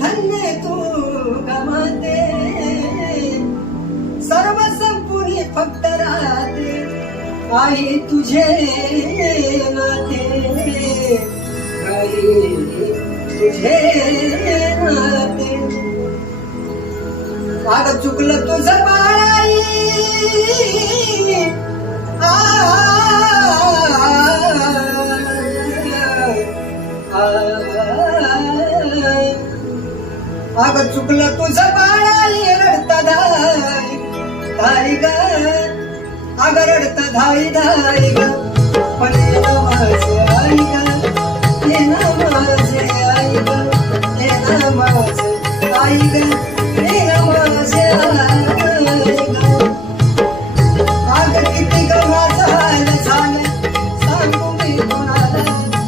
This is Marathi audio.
धन्य तू गमाते सर्व संपुनी फक्त राहते आई तुझे नाते आई तुझे नाते अग चुकलं तुझं बाळाई अग चुकलं तुझं बाळाई रडता धाई ग अग रडता धाई ग पण